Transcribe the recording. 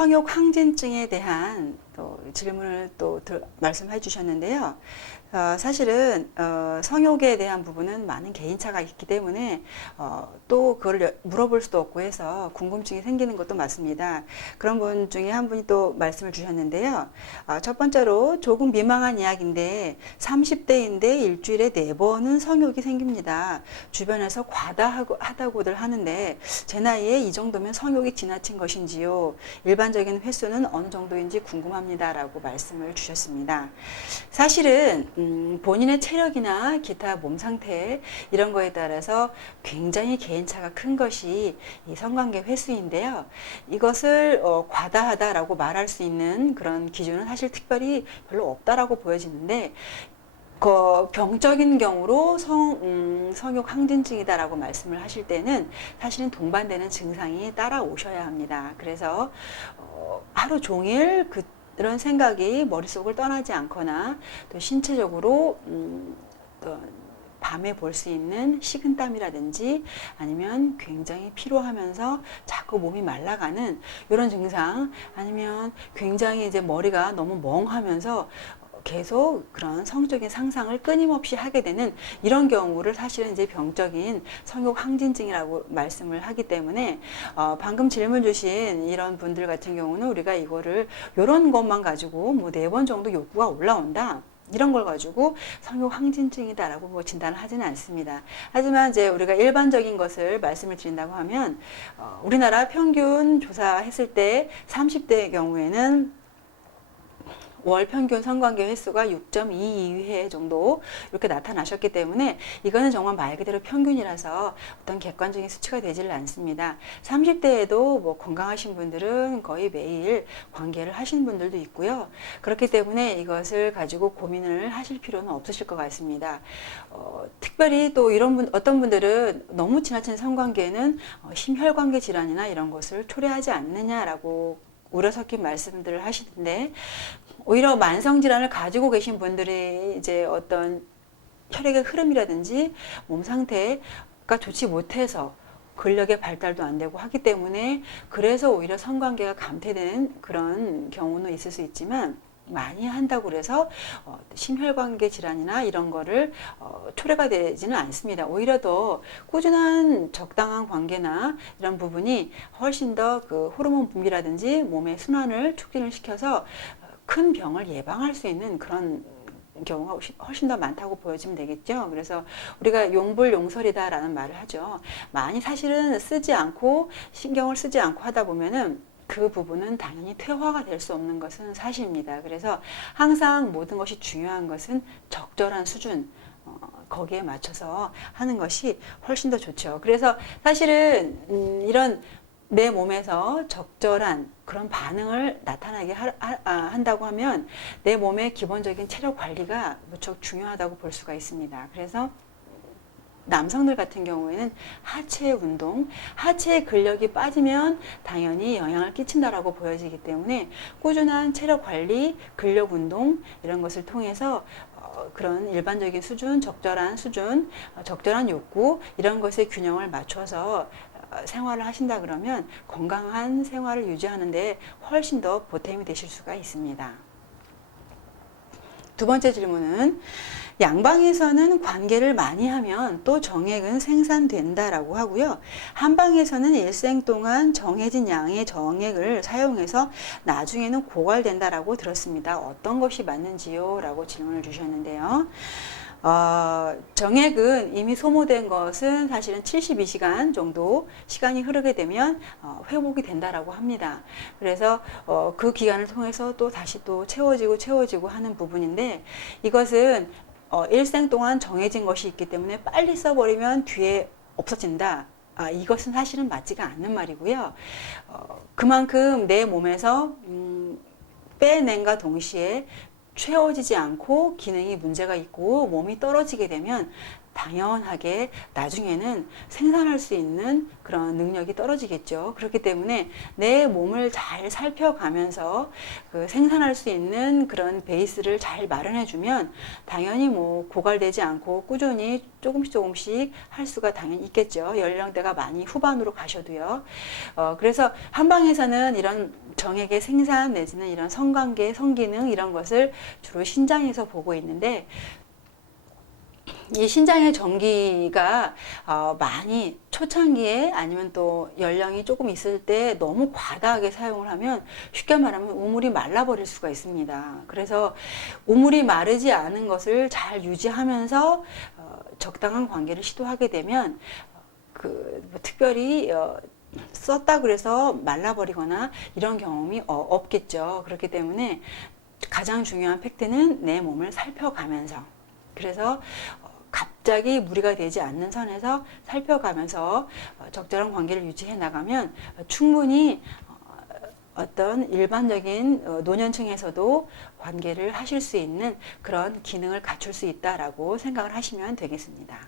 성욕 항진증에 대한 또 질문을 또 말씀해 주셨는데요. 사실은 성욕에 대한 부분은 많은 개인차가 있기 때문에 또 그걸 물어볼 수도 없고 해서 궁금증이 생기는 것도 맞습니다. 그런 분 중에 한 분이 또 말씀을 주셨는데요. 첫 번째로 조금 민망한 이야기인데 30대인데 일주일에 4번은 성욕이 생깁니다. 주변에서 과다하다고들 하는데 제 나이에 이 정도면 성욕이 지나친 것인지요? 일반적인 횟수는 어느 정도인지 궁금합니다. 라고 말씀을 주셨습니다. 사실은 본인의 체력이나 기타 몸 상태 이런 거에 따라서 굉장히 개인차가 큰 것이 이 성관계 횟수인데요. 이것을 과다하다라고 말할 수 있는 그런 기준은 사실 특별히 별로 없다라고 보여지는데 병적인 경우로 성욕 항진증이다라고 말씀을 하실 때는 사실은 동반되는 증상이 따라오셔야 합니다. 그래서 하루 종일 그런 생각이 머릿속을 떠나지 않거나 또 신체적으로 또 밤에 볼 수 있는 식은땀이라든지 아니면 굉장히 피로하면서 자꾸 몸이 말라가는 이런 증상, 아니면 굉장히 이제 머리가 너무 멍하면서 계속 그런 성적인 상상을 끊임없이 하게 되는 이런 경우를 사실은 이제 병적인 성욕 항진증이라고 말씀을 하기 때문에 방금 질문 주신 이런 분들 같은 경우는 우리가 이거를 이런 것만 가지고 뭐 4번 정도 욕구가 올라온다, 이런 걸 가지고 성욕 항진증이다라고 뭐 진단을 하지는 않습니다. 하지만 이제 우리가 일반적인 것을 말씀을 드린다고 하면 우리나라 평균 조사했을 때 30대의 경우에는 월 평균 성관계 횟수가 6.22회 정도 이렇게 나타나셨기 때문에 이거는 정말 말 그대로 평균이라서 어떤 객관적인 수치가 되지를 않습니다. 30대에도 뭐 건강하신 분들은 거의 매일 관계를 하시는 분들도 있고요. 그렇기 때문에 이것을 가지고 고민을 하실 필요는 없으실 것 같습니다. 특별히 또 어떤 분들은 너무 지나친 성관계는 심혈관계 질환이나 이런 것을 초래하지 않느냐라고 우려 섞인 말씀들을 하시는데, 오히려 만성질환을 가지고 계신 분들이 이제 어떤 혈액의 흐름이라든지 몸 상태가 좋지 못해서 근력의 발달도 안 되고 하기 때문에 그래서 오히려 성관계가 감퇴되는 그런 경우는 있을 수 있지만, 많이 한다고 그래서 심혈관계 질환이나 이런 거를 초래가 되지는 않습니다. 오히려 더 꾸준한 적당한 관계나 이런 부분이 훨씬 더 그 호르몬 분비라든지 몸의 순환을 촉진을 시켜서 큰 병을 예방할 수 있는 그런 경우가 훨씬 더 많다고 보여지면 되겠죠. 그래서 우리가 용불용설이다라는 말을 하죠. 많이 사실은 쓰지 않고 신경을 쓰지 않고 하다 보면은 그 부분은 당연히 퇴화가 될 수 없는 것은 사실입니다. 그래서 항상 모든 것이 중요한 것은 적절한 수준, 거기에 맞춰서 하는 것이 훨씬 더 좋죠. 그래서 사실은 이런 내 몸에서 적절한 그런 반응을 나타나게 한다고 하면 내 몸의 기본적인 체력 관리가 무척 중요하다고 볼 수가 있습니다. 그래서 남성들 같은 경우에는 하체 운동, 하체의 근력이 빠지면 당연히 영향을 끼친다라고 보여지기 때문에 꾸준한 체력 관리, 근력 운동 이런 것을 통해서 그런 일반적인 수준, 적절한 욕구 이런 것의 균형을 맞춰서 생활을 하신다 그러면 건강한 생활을 유지하는데 훨씬 더 보탬이 되실 수가 있습니다. 두 번째 질문은 양방에서는 관계를 많이 하면 또 정액은 생산된다라고 하고요. 한방에서는 일생 동안 정해진 양의 정액을 사용해서 나중에는 고갈된다라고 들었습니다. 어떤 것이 맞는지요? 라고 질문을 주셨는데요. 정액은 이미 소모된 것은 사실은 72시간 정도 시간이 흐르게 되면 회복이 된다라고 합니다. 그래서 그 기간을 통해서 또 다시 또 채워지고 하는 부분인데, 이것은 일생 동안 정해진 것이 있기 때문에 빨리 써버리면 뒤에 없어진다. 이것은 사실은 맞지가 않는 말이고요. 그만큼 내 몸에서 빼낸과 동시에 채워지지 않고 기능이 문제가 있고 몸이 떨어지게 되면 당연하게 나중에는 생산할 수 있는 그런 능력이 떨어지겠죠. 그렇기 때문에 내 몸을 잘 살펴가면서 그 생산할 수 있는 그런 베이스를 잘 마련해주면 당연히 뭐 고갈되지 않고 꾸준히 조금씩 할 수가 당연히 있겠죠. 연령대가 많이 후반으로 가셔도요. 그래서 한방에서는 이런 정액의 생산 내지는 이런 성관계, 성기능 이런 것을 주로 신장에서 보고 있는데, 이 신장의 전기가 많이 초창기에 아니면 또 연령이 조금 있을 때 너무 과다하게 사용을 하면 쉽게 말하면 우물이 말라버릴 수가 있습니다. 그래서 우물이 마르지 않은 것을 잘 유지하면서 적당한 관계를 시도하게 되면 뭐 특별히 썼다 그래서 말라버리거나 이런 경험이 없겠죠. 그렇기 때문에 가장 중요한 팩트는 내 몸을 살펴가면서, 그래서 갑자기 무리가 되지 않는 선에서 살펴가면서 적절한 관계를 유지해 나가면 충분히 어떤 일반적인 노년층에서도 관계를 하실 수 있는 그런 기능을 갖출 수 있다라고 생각을 하시면 되겠습니다.